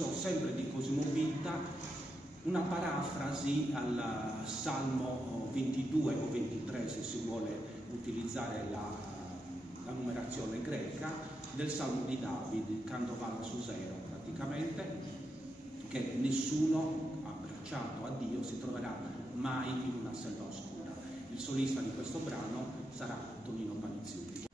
verso sempre di Cosimo Bitta una parafrasi al Salmo 22 o 23, se si vuole utilizzare la numerazione greca, del Salmo di Davide, Canto Vala su Zero, praticamente, che nessuno abbracciato a Dio si troverà mai in una selva oscura. Il solista di questo brano sarà Tonino Panizzulli.